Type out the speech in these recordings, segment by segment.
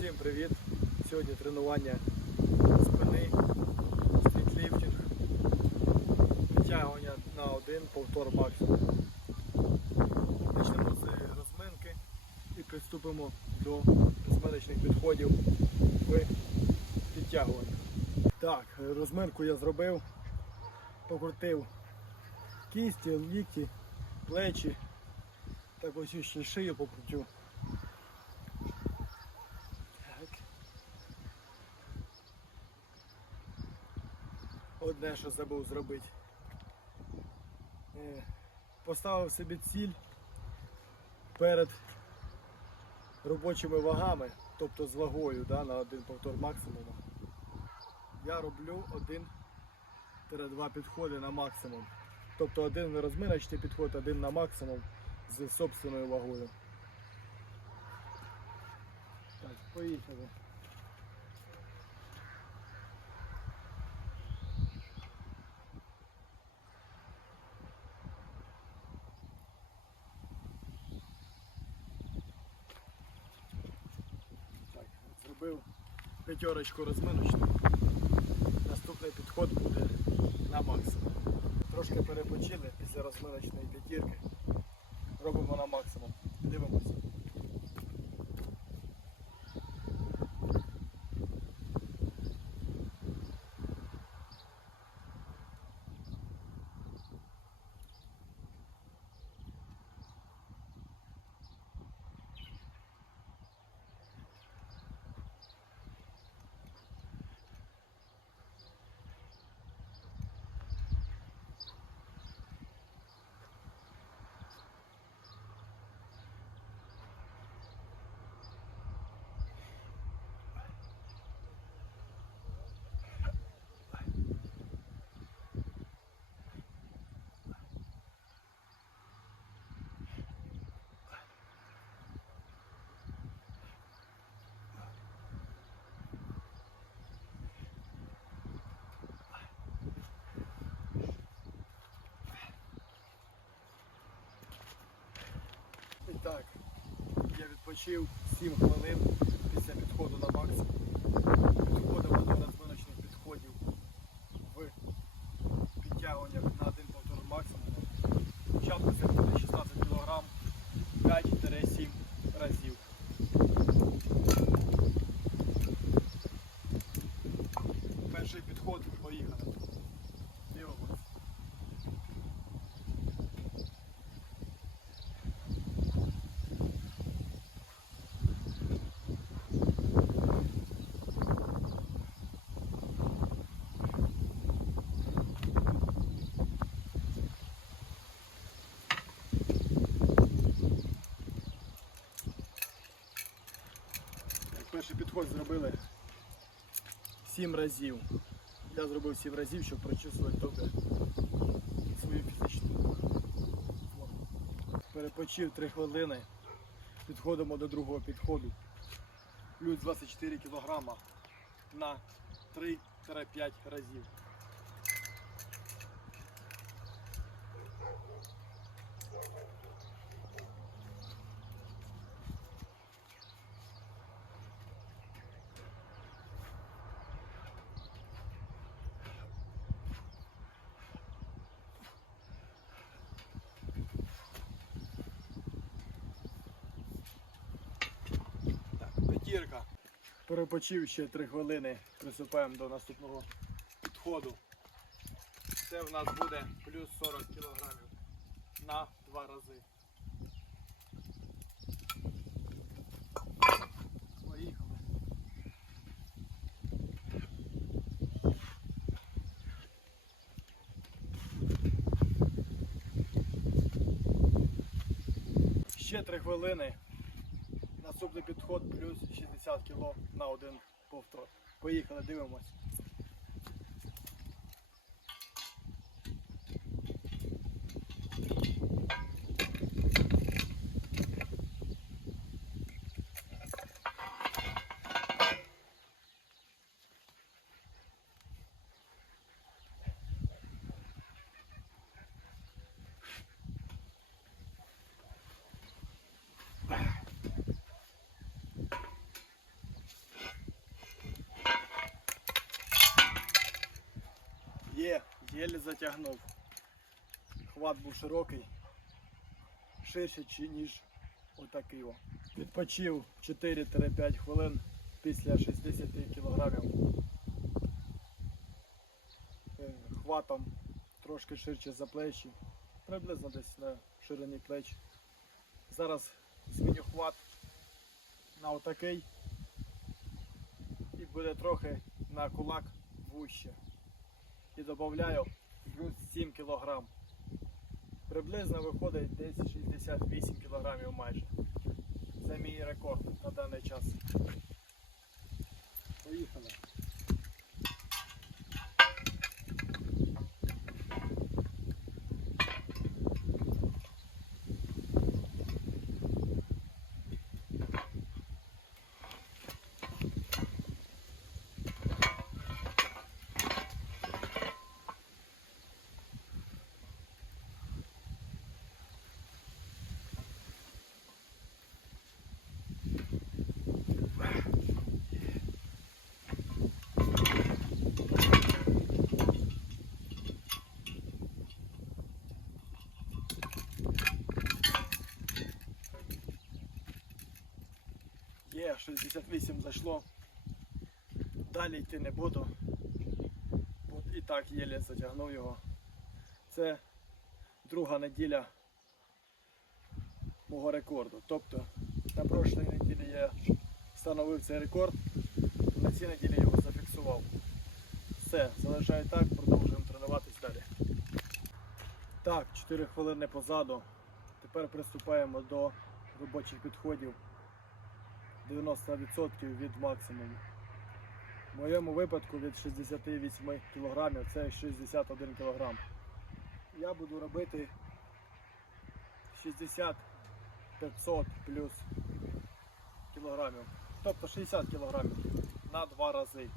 Всім привіт! Сьогодні тренування спини, стрітліфтинг, підтягування на один повтор максимум. Почнемо з розминки і приступимо до розминочних підходів в підтягуванні. Так, розминку я зробив, покрутив кісті, лікті, плечі, так ось ще шию покрутю. Так. Одне, що забув зробити. Е, Поставив собі ціль перед робочими вагами, тобто з вагою да, на один повтор максимуму. Я роблю один-два підходи на максимум. Тобто один розминочний підход, один на максимум з собственною вагою. Так, поїхали. Так, зробив п'ятерочку розминочну. Наступний підход буде на максимум. Трошки перепочили після розминочної п'ятірки. Робимо на максимум. Дивимося. І так, я відпочив 7 хвилин після підходу на максимум. Підходимо до розминочних підходів в підтягуваннях на один повтор максимуму. Спочатку це буде 16 кг 5-7 разів. Перший підход поїхали. Дивимось. Так, Перший підход зробили 7 разів. Я зробив 7 разів, щоб прочувствувати добре свою фізичну форму. Перепочив 3 хвилини. Підходимо до другого підходу. Плюс 24 кг на 3-5 разів. Так, п'ятірка. Перепочив ще 3 хвилини. Приступаємо до наступного підходу. Це в нас буде плюс 40 кг на 2 рази. Поїхали. Ще 3 хвилини. Наступний підход плюс 60 кг на один повтор. Поїхали, дивимось. Єлі затягнув. Хват був широкий, ширше, ніж отакий. Відпочив 4-5 хвилин після 60 кілограмів. Е, Хватом трошки ширше за плечі, приблизно десь на ширині плеч. Зараз зміню хват на отакий і буде трохи на кулак вуще. І додаю плюс 7 кг. Приблизно виходить десь 68 кг майже. Це мій рекорд на даний час. Поїхали. Є, 68 зайшло. Далі йти не буду. От і так єле затягнув його. Це друга неділя мого рекорду. Тобто на прошлій неділі я встановив цей рекорд, на цій неділі його зафіксував. Все, залишаю так, продовжуємо тренуватись далі. Так, 4 хвилини позаду. Тепер приступаємо до робочих підходів. 90% від максимуму. В моєму випадку від 68 кг це 61 кг. Я буду робити 60 500 плюс кілограмів. Тобто 60 кілограмів на два рази.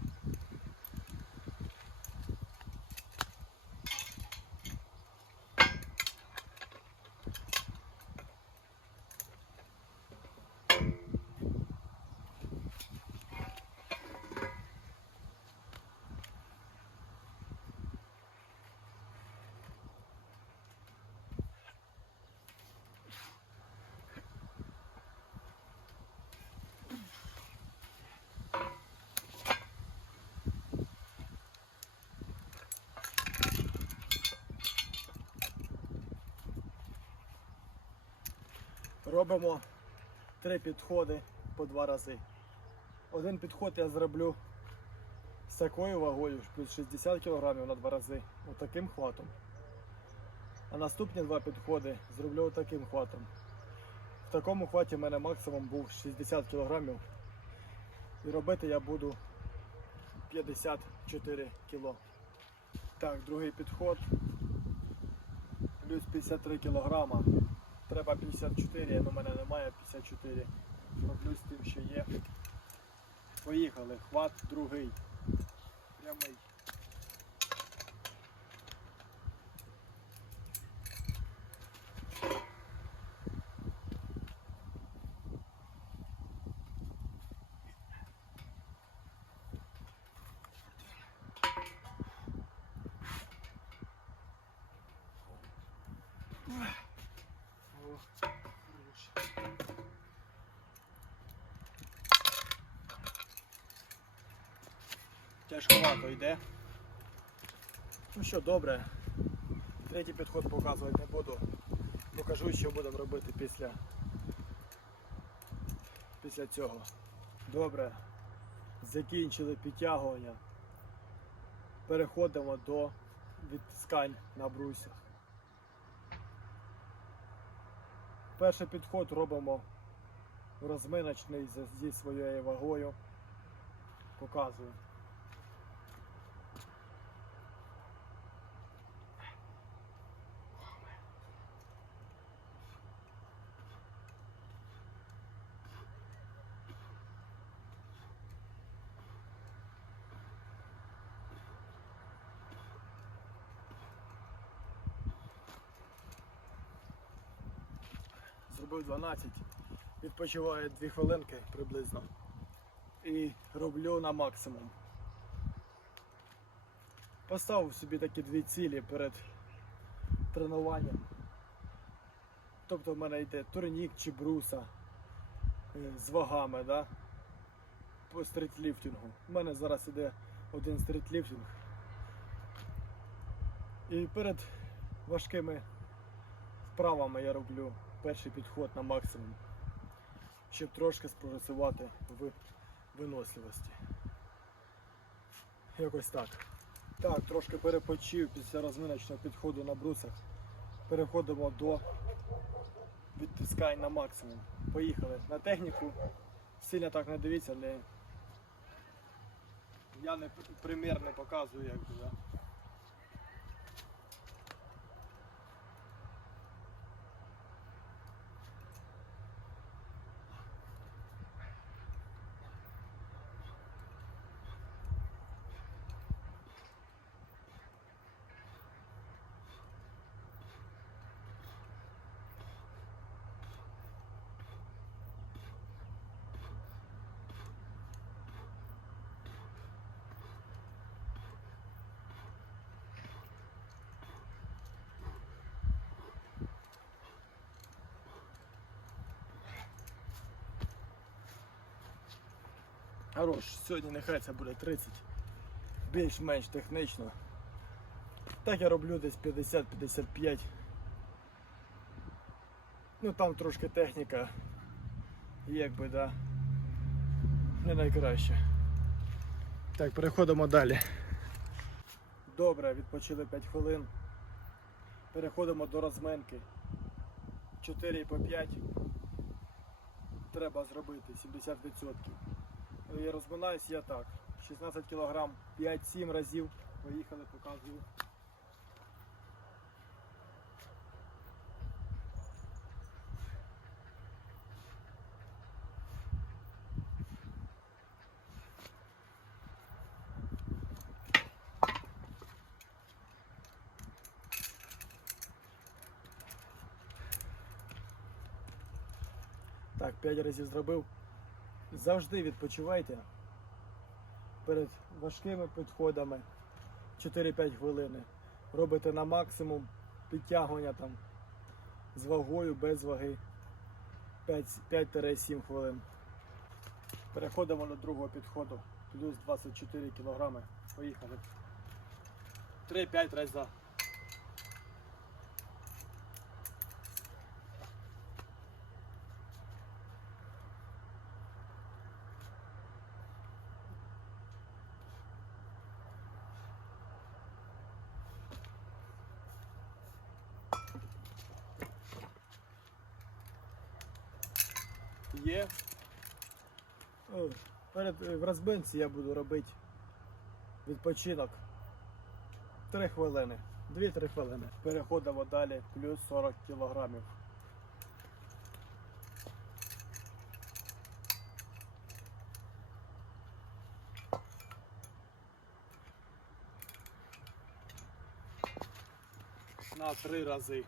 Робимо три підходи по два рази. Один підход я зроблю з такою вагою, плюс 60 кг на два рази, отаким хватом. А наступні два підходи зроблю отаким хватом. В такому хваті в мене максимум був 60 кг. І робити я буду 54 кг. Так, другий підход. Плюс 53 кг. Треба 54, але в мене немає 54. Роблю з тим, що є. Поїхали. Хват другий. Прямий. О, хорош. Тяжковато йде. Ну що, добре. Третій підход показувати не буду. Покажу, що будемо робити після, після цього. Добре. Закінчили підтягування. Переходимо до відтискань на брусях. Перший підход робимо розминочний зі- своєю вагою. Показую. Зробив 12, відпочиваю 2 хвилинки приблизно і роблю на максимум. Поставив собі такі дві цілі перед тренуванням. Тобто в мене йде турнік чи бруса е, з вагами, да? по стрітліфтингу. У мене зараз іде один стрітліфтинг. І перед важкими вправами я роблю перший підход на максимум, щоб трошки спрогресувати в виносливості. Якось так. Так, трошки перепочив після розминочного підходу на брусах. Переходимо до відтискань на максимум. Поїхали. На техніку сильно так не дивіться, не... я не примір не показую як би, да? Хорош, сьогодні нехай це буде 30. Більш-менш технічно. Так я роблю десь 50-55. Ну там трошки техніка, якби, да, не найкраще. Так, переходимо далі. Добре, відпочили 5 хвилин. Переходимо до розминки. 4 по 5 треба зробити 70%. І розминаюсь я так. 16 кг 5-7 разів. Поїхали, показую. Так, 5 разів зробив. Завжди відпочивайте перед важкими підходами 4-5 хвилини. Робите на максимум підтягування там з вагою, без ваги 5-7 хвилин. Переходимо до другого підходу. Плюс 24 кг. Поїхали. 3-5 разів. Є. О, Перед е, в розбинці я буду робити відпочинок. 3 хвилини. 2-3 хвилини. Переходимо далі плюс 40 кілограмів. На три рази.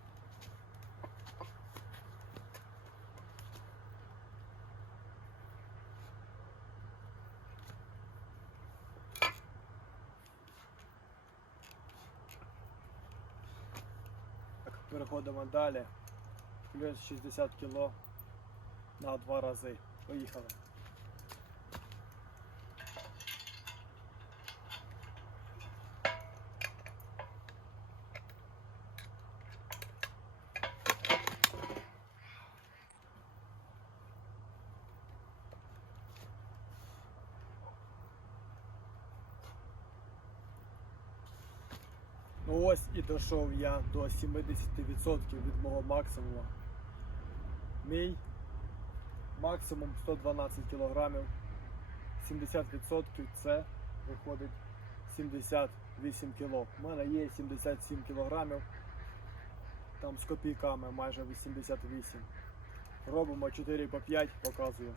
Переходимо далі. Плюс 60 кг на два рази. Поїхали. Ну ось і дійшов я до 70% від мого максимуму. Мій максимум 112 кг. 70% це виходить 78 кг. У мене є 77 кг. Там з копійками майже 88. Робимо 4 по 5, показую.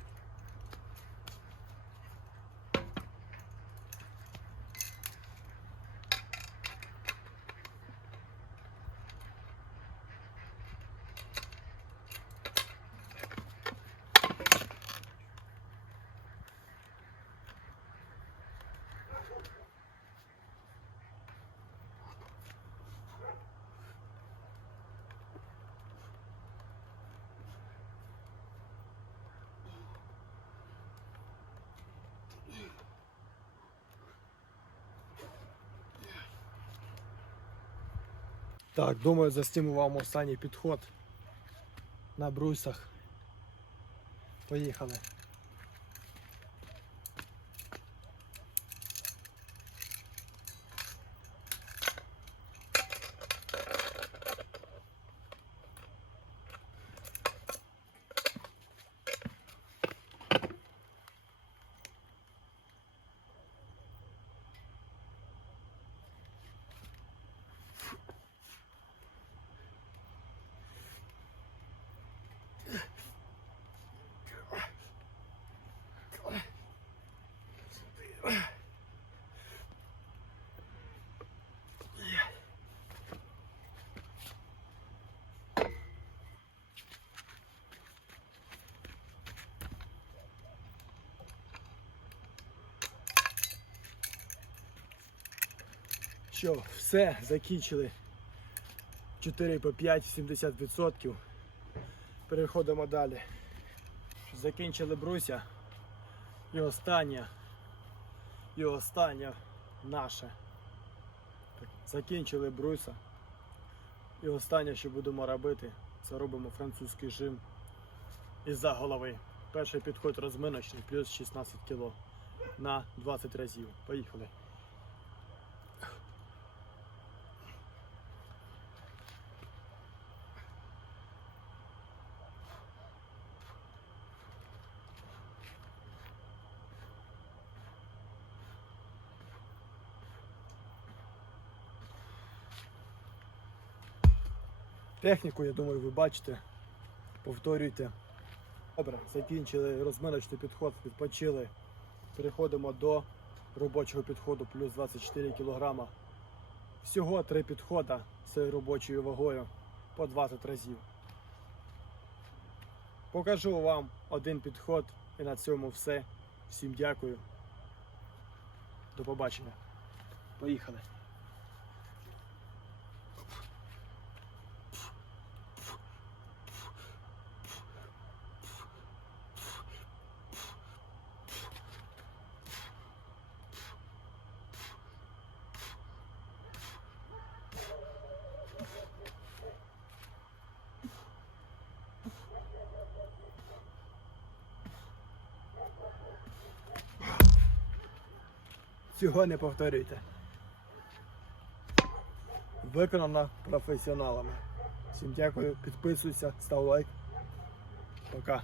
Так, думаю, засніму вам останній підход на брусах. Поїхали. Що, все, закінчили 4 по 5, 70%. Переходимо далі. Закінчили бруся. І остання. І остання. Так, Закінчили бруса. І останнє, що будемо робити, це робимо французький жим із-за голови. Перший підход розминочний, плюс 16 кг на 20 разів. Поїхали. Техніку, я думаю, ви бачите. Повторюйте. Добре, закінчили розминочний підход, відпочили. Переходимо до робочого підходу плюс 24 кг. Всього три підходи з робочою вагою по 20 разів. Покажу вам один підход і на цьому все. Всім дякую. До побачення. Поїхали. Цього не повторюйте. Виконана професіоналами. Всім дякую, підписуйся, став лайк. Пока.